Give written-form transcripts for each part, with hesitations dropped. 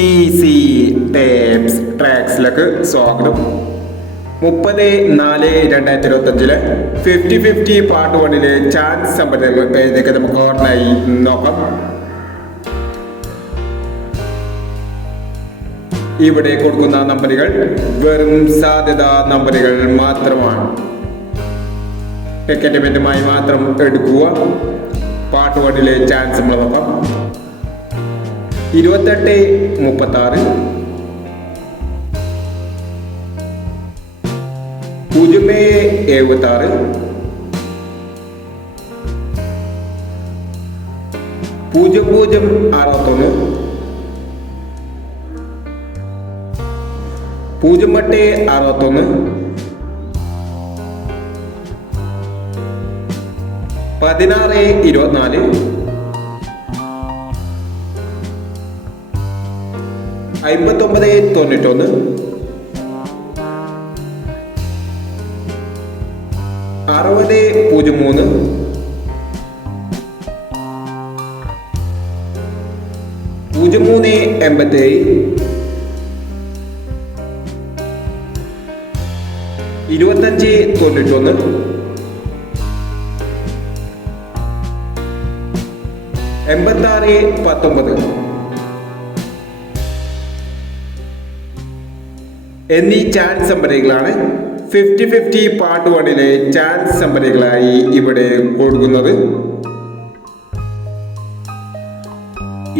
Easy tapes ട്രാക്സിലേക്ക് സ്വാഗതം. 30/4/2025 50-50 part 1 chance സമ്പ്രദായത്തിലേക്ക് നമുക്ക് ഓർമ്മയായി നോക്കാം. ഇവിടെ കൊടുക്കുന്ന നമ്പറുകൾ വെറും സാധ്യതാ നമ്പറുകൾ മാത്രമാണ്. ടിക്കറ്റുമായി മാത്രം എടുക്കുക. പാർട്ട് 1 ചാൻസ് നമ്മൾ നോക്കാം. 28-36 0-76 00-61 08-61 16-24 59-91 60-03 03-87 25-91 86-19 എന്നീ ചാൻസ് നമ്പറുകളാണ് 50-50 പാർട്ട് 1 ചാൻസ് നമ്പറുകളായി ഇവിടെ കൊടുക്കുന്നത്.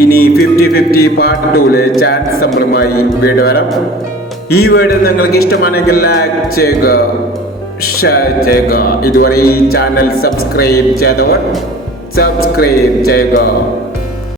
ഇനി 50-50 പാർട്ട് 2 ചാൻസ് നമ്പറുമായി വീഡിയോ വരാം. ഈ വീഡിയോ നിങ്ങൾക്ക് ഇഷ്ടമാണെങ്കിൽ ലൈക്ക് ചെയ്യുക, ഷെയർ ചെയ്യുക. ഇതുവരെ ഈ ചാനൽ സബ്സ്ക്രൈബ് ചെയ്തവർ സബ്സ്ക്രൈബ് ചെയ്യുക.